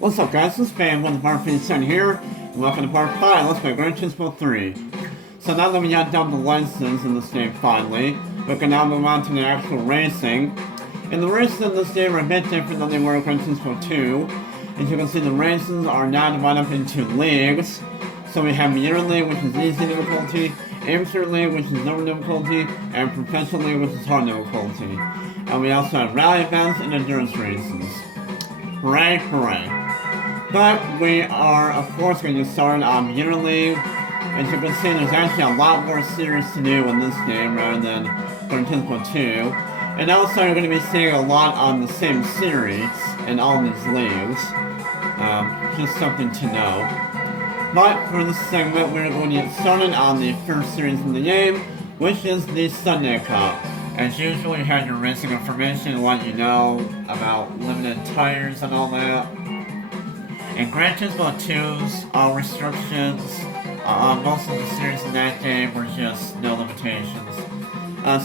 What's up, guys? This is Fan with the Part 57 here, and welcome to Part 5. Let's play Gran Turismo 3. So now that we got done the license in this game finally, we can now move on to the actual racing. And the races in this game are a bit different than they were in Gran Turismo 2. As you can see, the races are now divided up into leagues. So we have Year League, which is easy difficulty, Amateur League, which is normal difficulty, and Professional League, which is hard difficulty. And we also have rally events and endurance races. Hooray, hooray. But we are, of course, going to start on Year League. As you can see, there's actually a lot more series to do in this game rather than Gran Turismo 2. And also, you're going to be seeing a lot on the same series in all these leagues. Just something to know. But for this segment, we're going to get started on the first series in the game, which is the Sunday Cup. As usual, you have your racing information and what you know about limited tires and all that. In Gran Turismo 2's restrictions, most of the series in that game were just no limitations.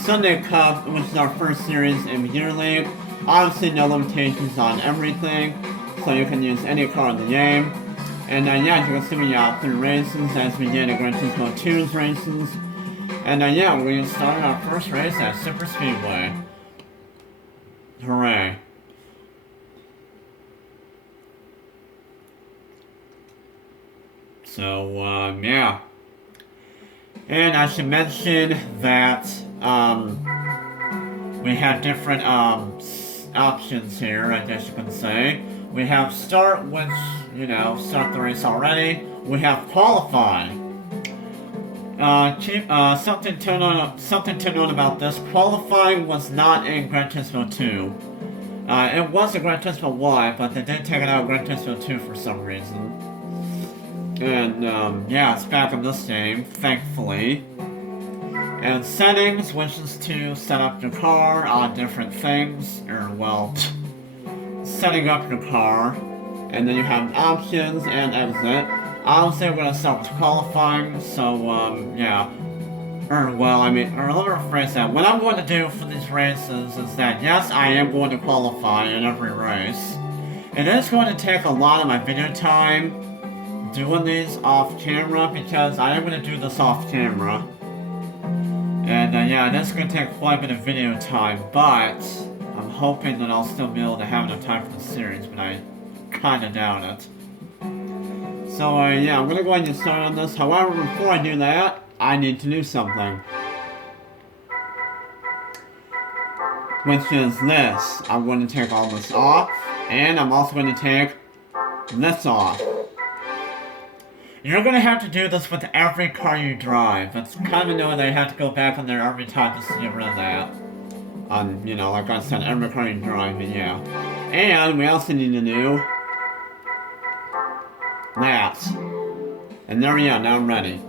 Sunday Cup, which is our first series in Year League, obviously no limitations on everything, so you can use any car in the game. And yeah, as you can see, we got 3 races as we did in Gran Turismo 2's races. And yeah, we're going to start our first race at Super Speedway. Hooray. So, yeah. And I should mention that, we have different, options here, I guess you can say. We have Start, which, you know, start the race already. We have Qualify. Something to note about this. Qualifying was not in Gran Turismo 2. It was in Gran Turismo 1, but they did take it out of Gran Turismo 2 for some reason. And, yeah, it's back in this game, thankfully. And settings, which is to set up your car on different things, or, well, setting up your car. And then you have options and exit. Obviously, we're going to start with qualifying, so, yeah. Or let me rephrase that. What I'm going to do for these races is that, yes, I am going to qualify in every race. It is going to take a lot of my video time doing these off camera because I am going to do this off camera. And yeah, it is going to take quite a bit of video time, but I'm hoping that I'll still be able to have enough time for the series, but I kind of doubt it. So yeah, I'm going to go ahead and get started on this. However, before I do that, I need to do something. Which is this. I'm going to take all this off, and I'm also going to take this off. You're going to have to do this with every car you drive. It's kind of annoying that you have to go back on there every time just to get rid of that. You know, like I said, every car you drive, but yeah. And we also need to do that. And there we go, now I'm ready.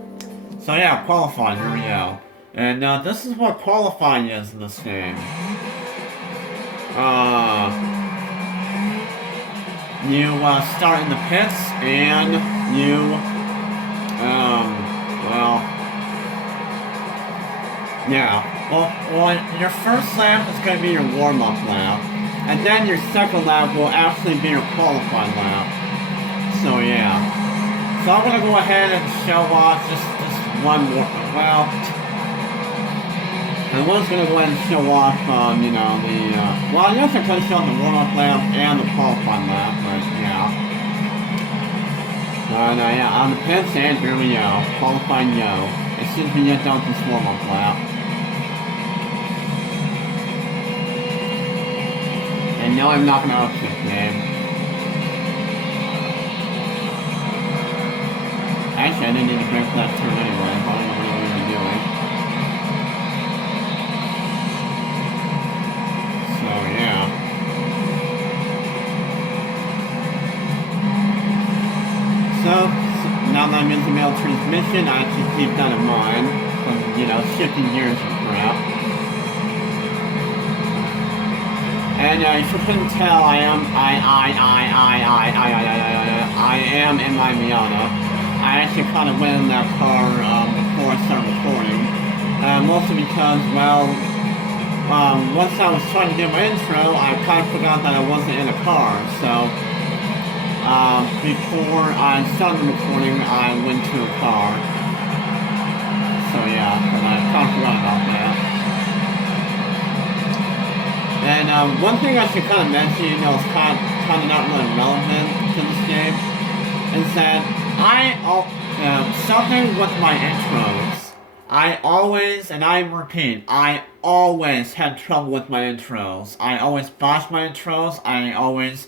So yeah, qualifying, here we go. And this is what qualifying is in this game. You start in the pits and you yeah. Well, your first lap is going to be your warm-up lap, and then your second lap will actually be your qualifying lap. So yeah. So I'm going to go ahead and show off just one more. Well, I was going to go ahead and show off, you know, the. Well, I guess I could show the warm-up lap and the qualifying lap, but yeah. Yeah, on the pits, and here we go. Qualifying go. As soon as we get done with this warm-up lap. And no, I'm not going to upshift, man. Actually, I didn't need to brake for that turn anyway. I don't know what I was doing. So, yeah. So, now that I'm in the mail transmission, I actually keep that in mind. You know, shifting gears and crap. And if you couldn't tell, I am in my Miata. I actually kind of went in that car before I started recording. Mostly because, well, once I was trying to do my intro, I kind of forgot that I wasn't in a car. So Before I started the recording, I went to a car. So yeah, but I kind of forgot about that. And one thing I should kind of mention, you know, it's kind of not really relevant to this game, is that something with my intros. I always, and I repeat, I always had trouble with my intros. I always botch my intros. I always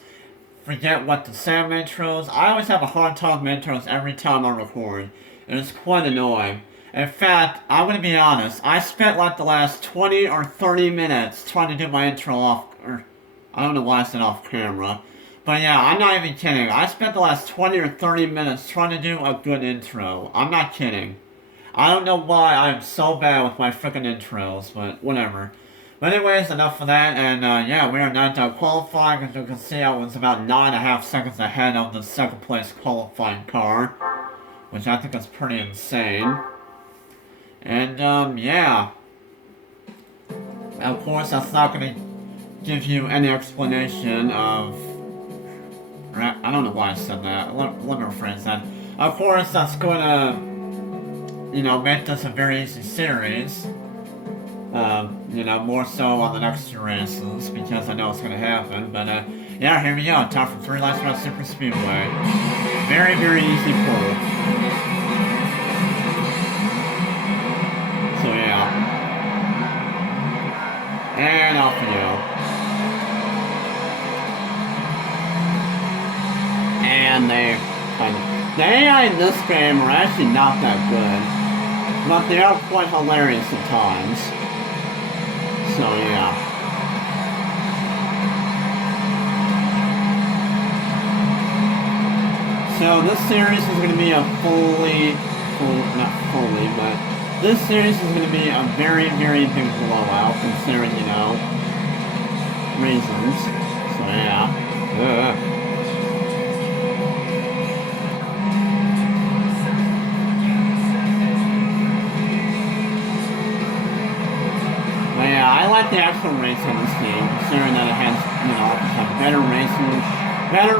forget what to say on my intros. I always have a hard time with my intros every time I record. And it's quite annoying. In fact, I'm going to be honest, I spent like the last 20 or 30 minutes trying to do my intro off, or I don't know why I said off camera. But yeah, I'm not even kidding. I spent the last 20 or 30 minutes trying to do a good intro. I'm not kidding. I don't know why I'm so bad with my freaking intros, but whatever. But anyways, enough of that, and yeah, we are now done qualifying. As you can see, I was about 9.5 seconds ahead of the second place qualifying car, which I think is pretty insane. And yeah. Of course, that's not going to give you any explanation of... I don't know why I said that. Let me rephrase that. Of course, that's going to, you know, make this a very easy series. You know, more so on the next two races, because I know it's going to happen. But, yeah, here we go. Time for 3 laps around Super Speedway. Very, very easy pull. So, yeah. And off we go. And the AI in this game are actually not that good, but they are quite hilarious at times. So yeah. So this series is going to be a not fully, but this series is going to be a very, very big blowout, considering, you know, reasons. So yeah. Yeah, I like the actual racing in this game, considering that it has, you know, better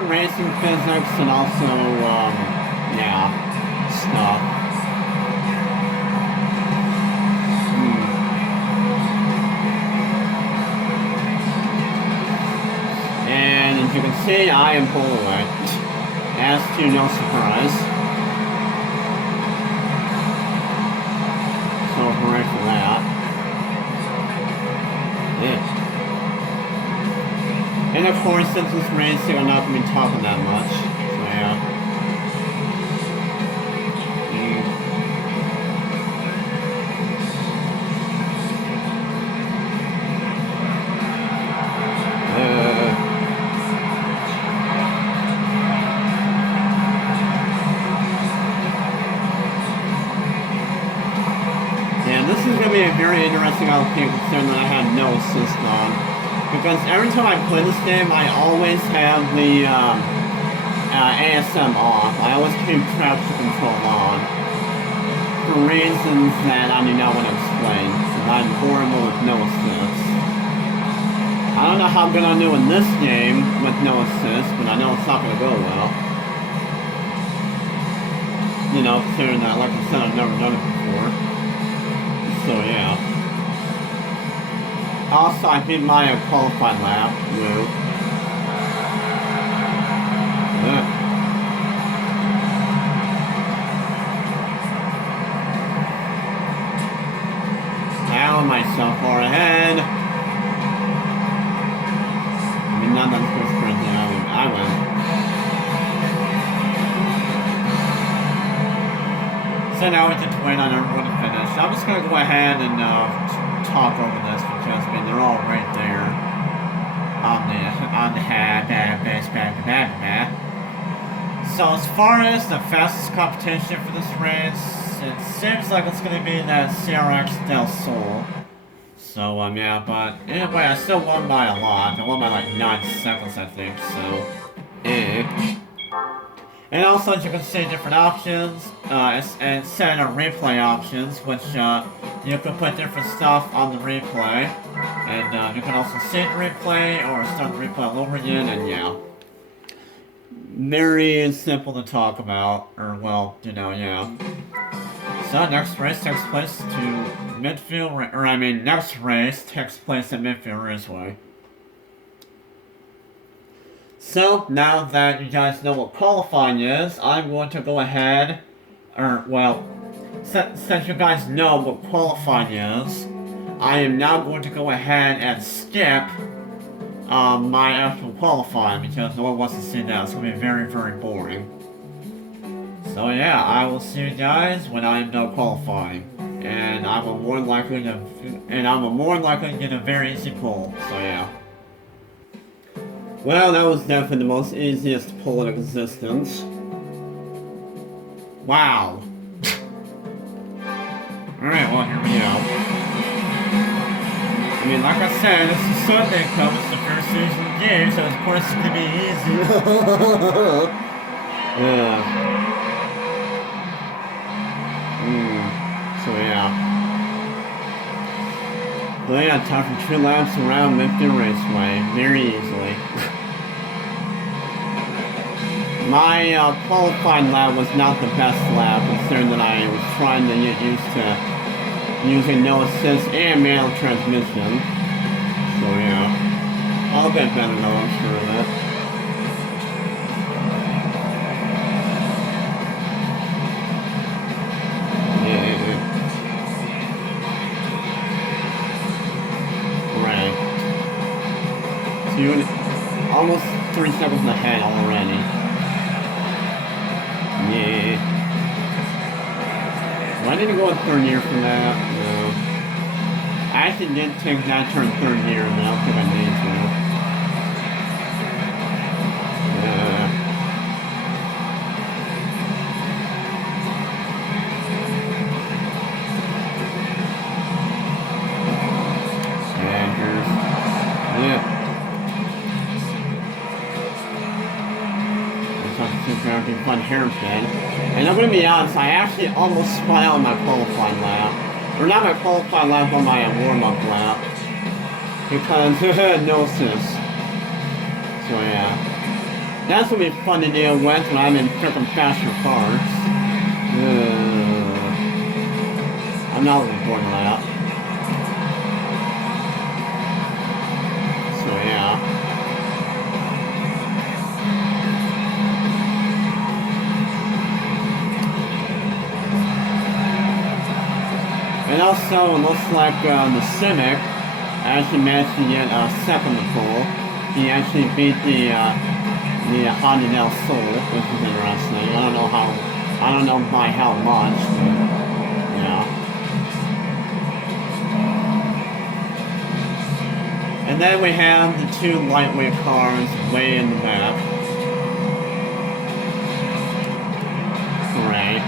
racing physics, and also, yeah, stuff. And as you can see, I am pulled away, as to no surprise. So hooray for that. And of course, since it's racing, I'm not going to be talking that much. So yeah. Yeah, this is going to be a very interesting LP, considering that I had no assist on. Because every time I play this game, I always have the ASM off. I always keep traction control on. For reasons that I do not want to explain. Because I'm horrible with no assist. I don't know how good I do in this game with no assist, but I know it's not going to go well. You know, considering that, like I said, I've never done it before. So yeah. Also, I beat my qualified lap. Woo. Now am I so far ahead? I mean, not that I'm supposed to sprint there. I win. So now we just wait on everyone to finish. I'm just going to go ahead and talk over this, because I mean they're all right there on the So as far as the fastest competition for this race, it seems like it's going to be that CRX Del Sol. So yeah, but anyway, I still won by a lot. I won by like 9 seconds, I think. So And also, as you can see, different options, and set of replay options, which you can put different stuff on the replay, and you can also save the replay or start the replay all over again, and yeah. very simple to talk about, or well, you know, yeah. So next race takes place to midfield, next race takes place at midfield raceway. So now that you guys know what qualifying is, I'm going to go ahead, since you guys know what qualifying is, I am now going to go ahead and skip my actual qualifying because no one wants to see that. It's going to be very, very boring. So yeah, I will see you guys when I am done qualifying, and I will more likely get a very easy pull. So yeah. Well, that was definitely the most easiest pull in existence. Wow. Alright, well, here we go. I mean, like I said, this is Sunday Cup, it's the first season of the game, so of course it's gonna be easy. Yeah. So yeah. Well, yeah, time for 2 laps around Midfield Raceway, very easily. My qualifying lap was not the best lap, considering that I was trying to get used to using no assist and manual transmission. So yeah, I'll get better though, I'm sure of it. Yeah. Right. So you're almost 3 seconds ahead already. Yeah. Well, I didn't go in third gear for that. No. I actually didn't take that turn third gear, and I don't think I need to. And here's... Yeah. Driving fun hairpin. And I'm gonna be honest, I actually almost spun out on my qualifying lap. Or not my qualifying lap, but my warm-up lap. Because no assist. So yeah. That's gonna be fun to deal with when I'm in freaking faster cars. I'm not looking forward to that. So yeah. And also, it looks like the Civic actually managed to get second to pole. He actually beat the Honda Del Sol, which is interesting. I don't know by how much, but yeah. And then we have the 2 lightweight cars way in the back. Right.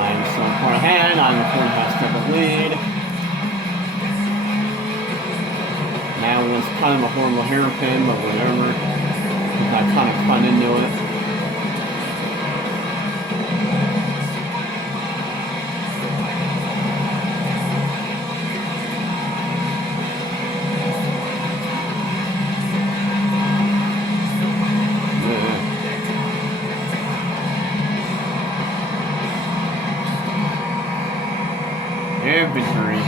I'm so far ahead, I'm a 45-second lead. That was kind of a horrible hairpin, but whatever. I kind of spun into it. Inventory.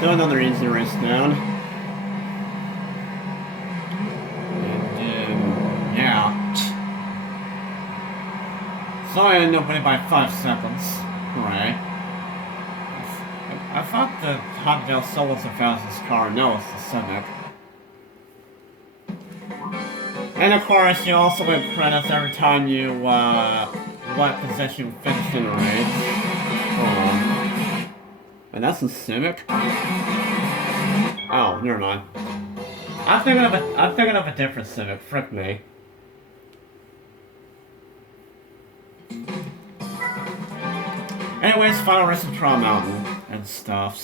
So another easy race down. And yeah. So I ended up winning by 5 seconds. Right. I thought the Honda Del Sol was the fastest car. No, it's the Civic. And of course, you also get credits every time you, what position you finish in a race. And that's a Civic? Oh, never mind. I'm thinking of a different Civic. Frick me. Anyways, final race of Trial Mountain and stuff.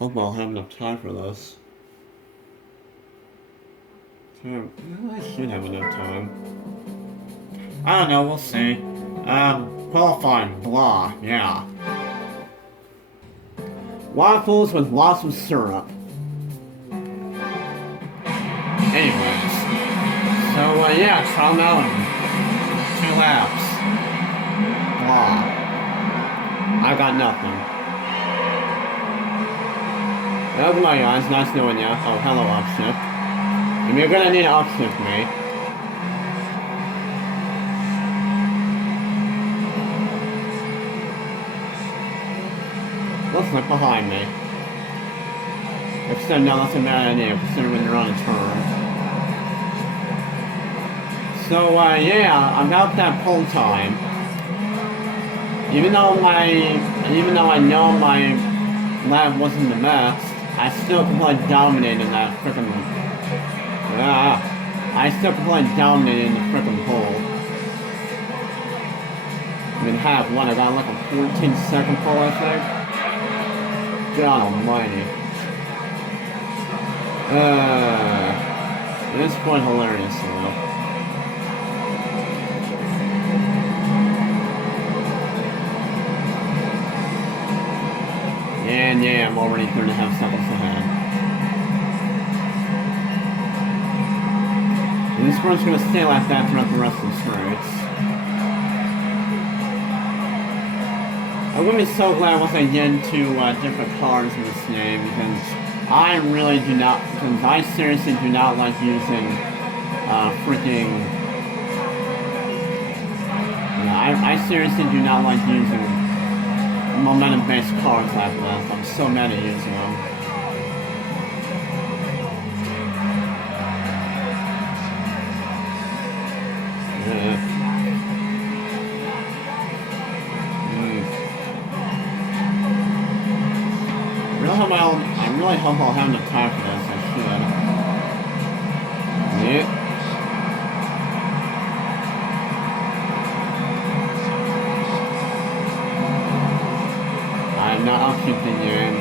Hope I'll have enough time for this. I should have enough time. I don't know, we'll see. Qualifying, blah, yeah. Waffles with lots of syrup. Anyways. So, yeah, Trial Mountain. 2 laps. Blah. I got nothing. Oh my God, it's nice knowing ya. Oh, hello, upshift. And you're gonna need to upshift me. Let's look behind me. Except, no, that's a bad idea, considering when you're on a turn. So, yeah, about that pole time. Even though I know my lap wasn't the best, I still completely dominated that frickin'... I still completely dominated the frickin' pole. I mean, half one, I got like a 14-second pole, I think. God almighty. It is quite hilarious, though. And yeah, I'm already 3.5 seconds ahead. And this run's gonna stay like that throughout the rest of the straights. I'm gonna be so glad once I get into different cars in this game, because I really do not, because I seriously do not like using freaking... I seriously do not like using momentum-based cars like this. I'm so mad at using them. I really hope I'll have enough time for this. I should. Yeah. I'm not continuing.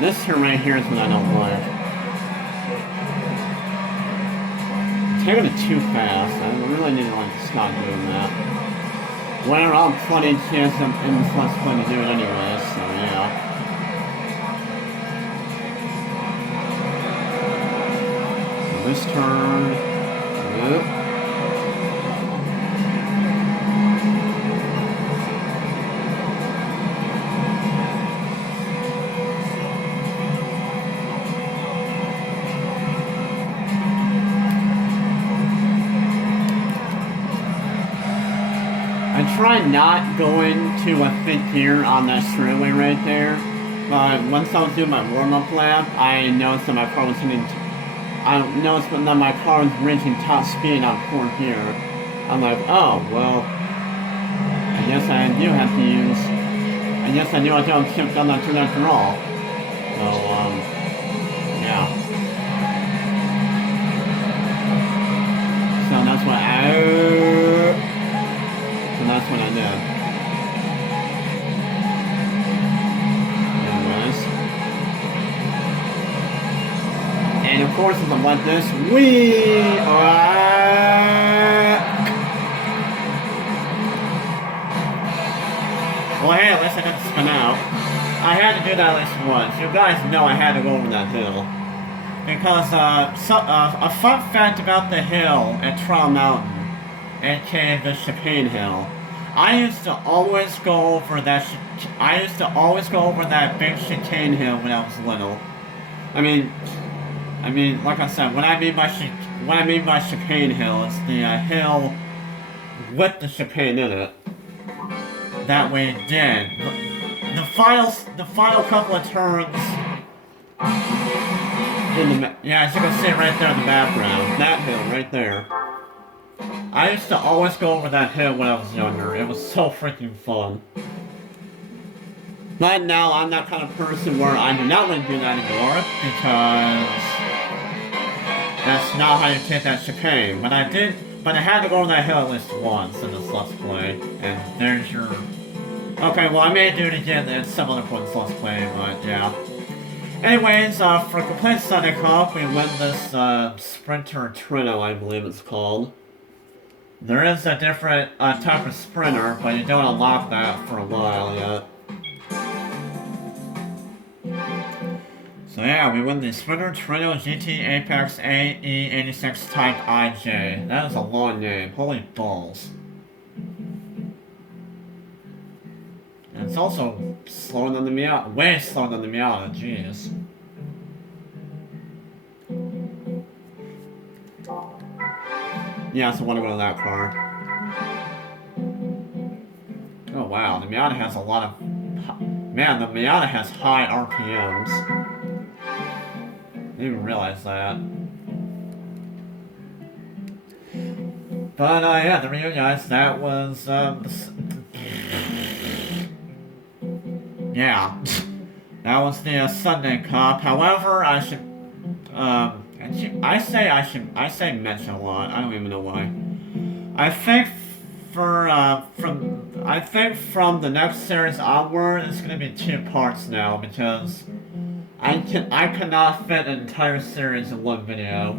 This turn right here is what I don't like. Taking it too fast. I really need to stop doing that. Well, I'll have plenty of chance in this last play to do it anyway, so yeah. This turn. Yep. Try not going to a fifth gear on that straightaway right there. But once I was doing my warm-up lap, I noticed that my car was hitting... I noticed that my car was reaching top speed on 4th gear. I'm like, oh, well... I guess I do have to use... I guess I do have to shift on that turn after all. So, yeah. So that's what that's what I did. Anyways. And of course, if I'm like this, well, hey, at least I got to spin out. I had to do that at least once. You guys know I had to go over that hill. Because, a fun fact about the hill at Trial Mountain, aka the Chicane Hill. I used to always go over that big chicane hill when I was little. I mean, like I said, what I mean by chicane hill is the hill with the chicane in it. That way it did. The final couple of turns. Yeah, as you can see right there in the background, that hill right there. I used to always go over that hill when I was younger. It was so freaking fun. But now I'm that kind of person where I do not want to do that anymore because that's not how you take that chicane. But I had to go over that hill at least once in this Let's Play. And there's your... Okay, well I may do it again in some other points Let's Play, but yeah. Anyways, for complete Sunday Cup, we win this Sprinter Trueno, I believe it's called. There is a different type of sprinter, but you don't unlock that for a while yet. So yeah, we win the Sprinter Trueno GT Apex AE86 Type IJ. That is a long name. Holy balls. And it's also slower than the Miata. Way slower than the Miata, jeez. Yeah, so I want to go to that car. Oh wow, the Miata has a lot of... Man, the Miata has high RPMs. I didn't even realize that. But yeah, there we go guys, that was... yeah. That was the Sunday Cup. However, I should... I say mention a lot. I don't even know why. I think from the next series onward, it's gonna be 2 parts now because I cannot fit an entire series in one video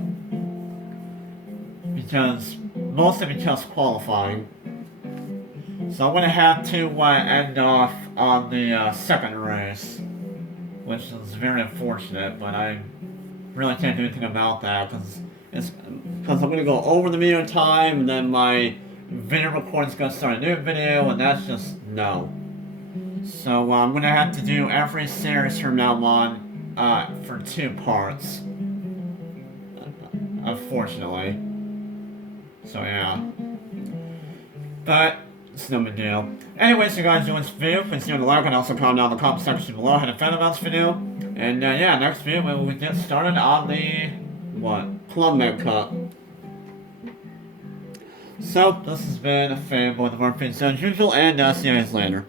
mostly because qualifying. So I'm gonna have to end off on the second race, which is very unfortunate, but I really can't do anything about that because I'm gonna go over the video time and then my video recording's gonna start a new video and that's just no. So I'm gonna have to do every series from now on for 2 parts, unfortunately. So yeah, but it's no big deal. Anyways, you guys enjoyed this video, please leave a like and also comment down in the comment section below how to feel about this video. And yeah, next video we will get started on the Club Med Cup. So this has been a fanboy of the Marfin as usual, and see you guys later.